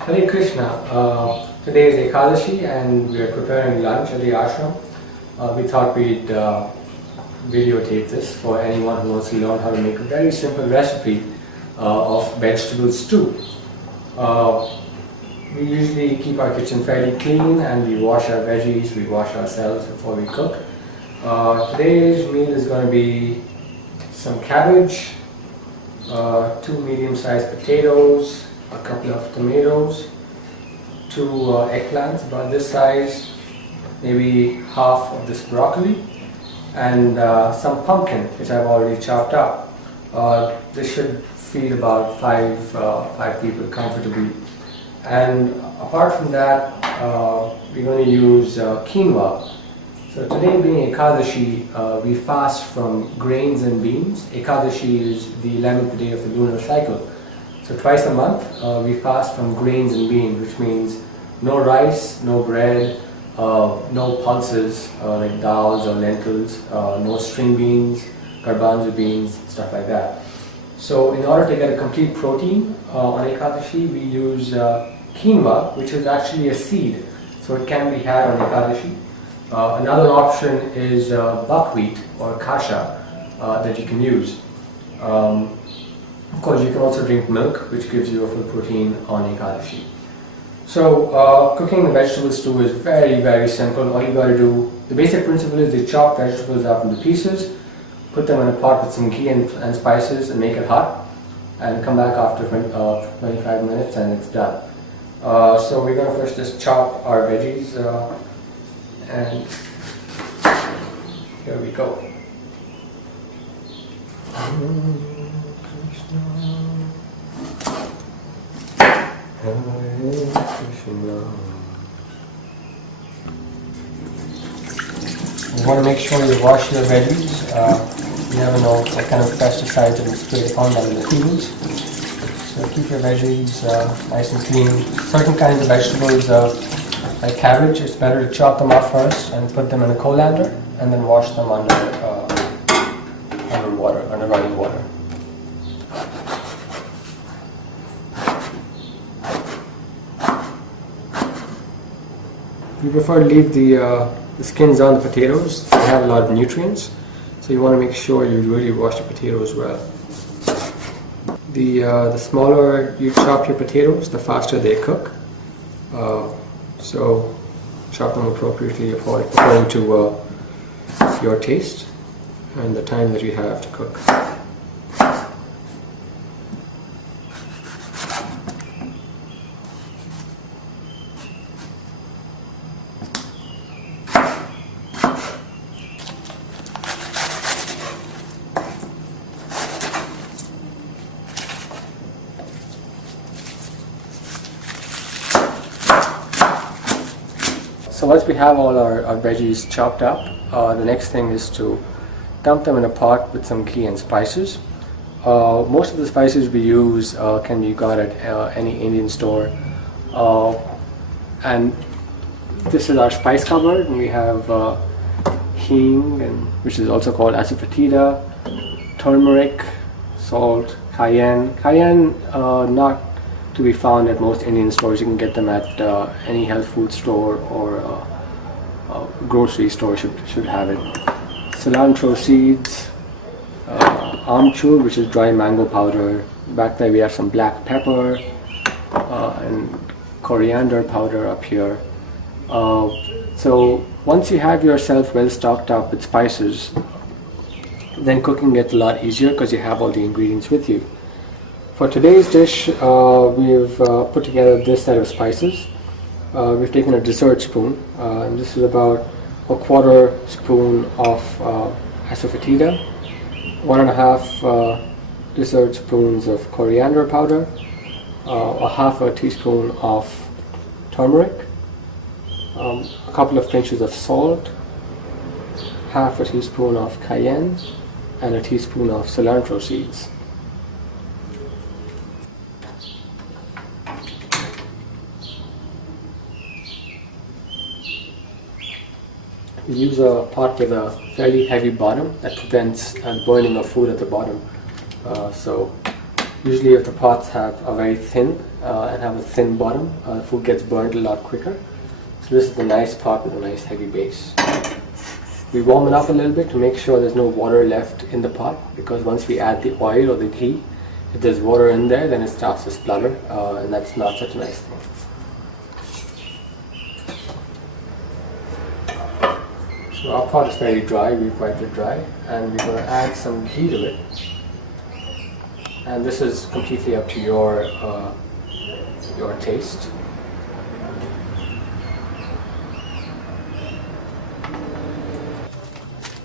Hare Krishna. Today is Ekadasi and we are preparing lunch at the ashram. We thought we'd videotape this for anyone who wants to learn how to make a very simple recipe of vegetable stew. We usually keep our kitchen fairly clean and we wash our veggies, we wash ourselves before we cook. Today's meal is going to be some cabbage, 2 medium-sized potatoes, a couple of tomatoes, 2 eggplants about this size, maybe half of this broccoli, and some pumpkin which I've already chopped up. This should feed about 5 people comfortably. And apart from that, we're going to use quinoa. So today being Ekadashi, we fast from grains and beans. Ekadashi is the 11th day of the lunar cycle. So twice a month we fast from grains and beans, which means no rice, no bread, no pulses like dals or lentils, no string beans, garbanzo beans, stuff like that. So in order to get a complete protein on Ekadashi, we use quinoa, which is actually a seed, so it can be had on Ekadashi. Another option is buckwheat or kasha that you can use. Of course, you can also drink milk, which gives you a full protein on Ekadashi. So cooking the vegetable stew is very simple. All you got to do, the basic principle is to chop vegetables up into pieces, put them in a pot with some ghee and spices and make it hot, and come back after 25 minutes and it's done. So we're going to first just chop our veggies and here we go. You want to make sure you wash your veggies. You never know what kind of pesticides are sprayed upon them in the fields. So keep your veggies nice and clean. Certain kinds of vegetables, like cabbage, it's better to chop them up first and put them in a colander and then wash them under running water. We prefer to leave the skins on the potatoes. They have a lot of nutrients, so you want to make sure you really wash the potatoes well. The smaller you chop your potatoes, the faster they cook. So chop them appropriately according to your taste and the time that you have to cook. So once we have all our veggies chopped up, the next thing is to dump them in a pot with some ghee and spices. Most of the spices we use can be got at any Indian store. And this is our spice cupboard, and we have hing, which is also called asafoetida, turmeric, salt, cayenne. Cayenne not to be found at most Indian stores. You can get them at any health food store or grocery store should have it. Cilantro seeds, amchur, which is dry mango powder. Back there we have some black pepper and coriander powder up here. So once you have yourself well stocked up with spices, then cooking gets a lot easier because you have all the ingredients with you. For today's dish, we've put together this set of spices. We've taken a dessert spoon, and this is about a 1/4 spoon of asafoetida, 1.5 dessert spoons of coriander powder, a 1/2 teaspoon of turmeric, a couple of pinches of salt, 1/2 teaspoon of cayenne, and a teaspoon of cilantro seeds. We use a pot with a fairly heavy bottom that prevents burning of food at the bottom. So Usually if the pots are very thin and have a thin bottom, food gets burned a lot quicker. So this is the nice pot with a nice heavy base. We warm it up a little bit to make sure there's no water left in the pot, because once we add the oil or the ghee, if there's water in there, then it starts to splutter, and that's not such a nice thing. So our pot is fairly dry, we've wiped it dry, and we're going to add some ghee to it. And this is completely up to your taste.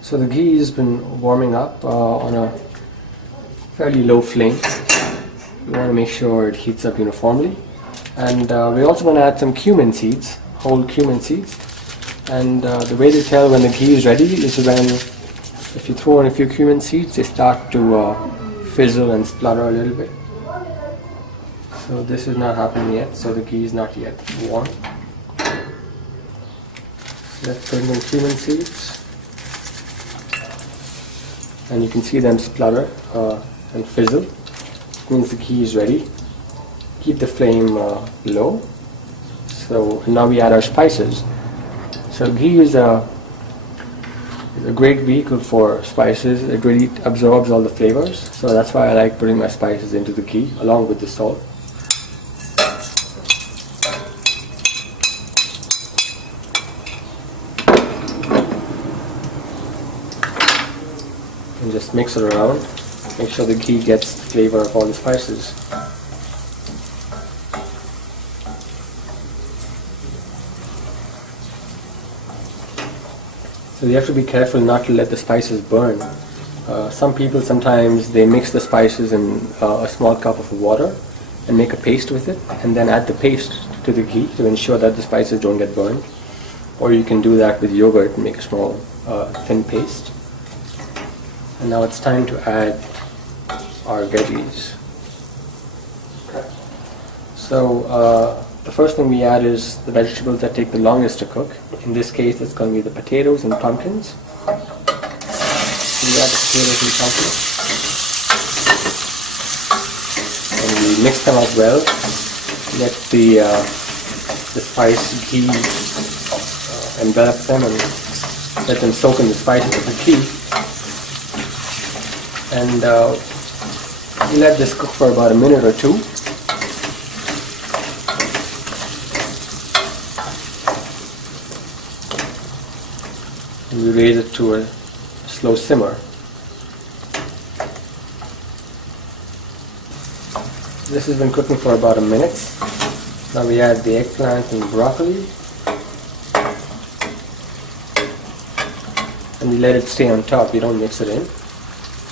So the ghee has been warming up on a fairly low flame. We want to make sure it heats up uniformly. And we're also going to add some cumin seeds, whole cumin seeds. And the way to tell when the ghee is ready is when, if you throw in a few cumin seeds, they start to fizzle and splutter a little bit. So this is not happening yet, so the ghee is not yet warm. Let's put in cumin seeds. And you can see them splutter and fizzle. It means the ghee is ready. Keep the flame low. So now we add our spices. So ghee is a great vehicle for spices. It really absorbs all the flavors. So that's why I like putting my spices into the ghee along with the salt. And just mix it around. Make sure the ghee gets the flavor of all the spices. So you have to be careful not to let the spices burn. Some people sometimes they mix the spices in a small cup of water and make a paste with it, and then add the paste to the ghee to ensure that the spices don't get burned. Or you can do that with yogurt and make a small thin paste. And now it's time to add our veggies. Okay. So the first thing we add is the vegetables that take the longest to cook. In this case, it's going to be the potatoes and pumpkins. So we add the potatoes and pumpkins. And we mix them up well. Let the spice ghee envelop them and let them soak in the spices of the ghee. And we let this cook for about a minute or two. And we raise it to a slow simmer. This has been cooking for about a minute. Now we add the eggplant and broccoli. And we let it stay on top, we don't mix it in,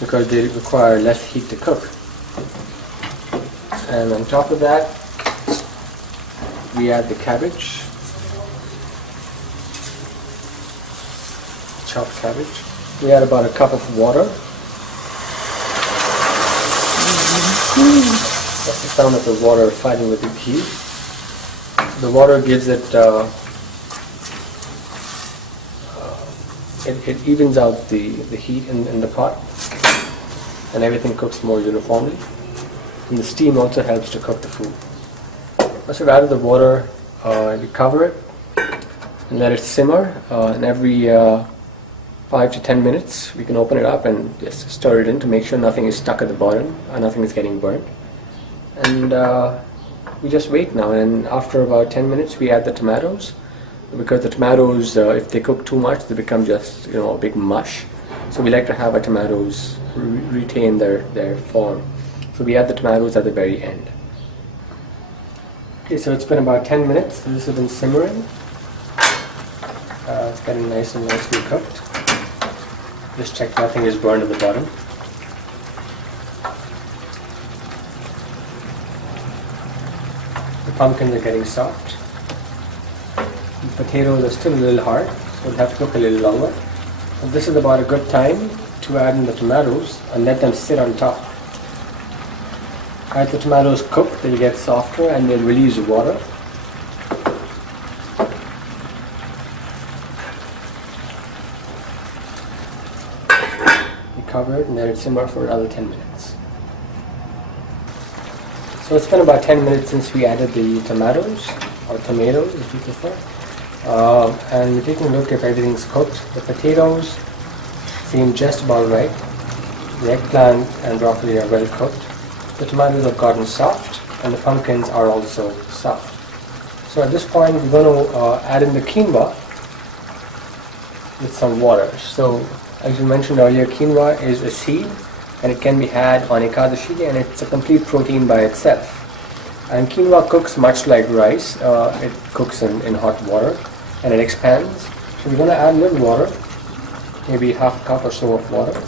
because they require less heat to cook. And on top of that, we add the cabbage, chopped cabbage. We add about a cup of water. That's the sound of the water fighting with the ghee. The water gives it, it evens out the heat in the pot, and everything cooks more uniformly. And the steam also helps to cook the food. Once you've added the water, you cover it and let it simmer. And every 5 to 10 minutes, we can open it up and just stir it in to make sure nothing is stuck at the bottom and nothing is getting burnt. And we just wait now. And after about 10 minutes, we add the tomatoes. Because the tomatoes, if they cook too much, they become just a big mush. So we like to have our tomatoes retain their form. So we add the tomatoes at the very end. Okay, so it's been about 10 minutes. This has been simmering. It's getting nice and nicely cooked. Just check nothing is burned at the bottom. The pumpkins are getting soft. The potatoes are still a little hard, so we'll have to cook a little longer. And this is about a good time to add in the tomatoes and let them sit on top. As the tomatoes cook, they'll get softer and they'll release water. We cover it and let it simmer for another 10 minutes. So it's been about 10 minutes since we added the tomatoes, or tomatoes if you prefer. And we're taking a look if everything's cooked. The potatoes seem just about right. The eggplant and broccoli are well cooked. The tomatoes have gotten soft, and the pumpkins are also soft. So at this point, we're going to add in the quinoa with some water. So as you mentioned earlier, quinoa is a seed, and it can be had on Ekadasi, and it's a complete protein by itself. And quinoa cooks much like rice. It cooks in hot water, and it expands. So we're going to add a little water, maybe half a cup or so of water.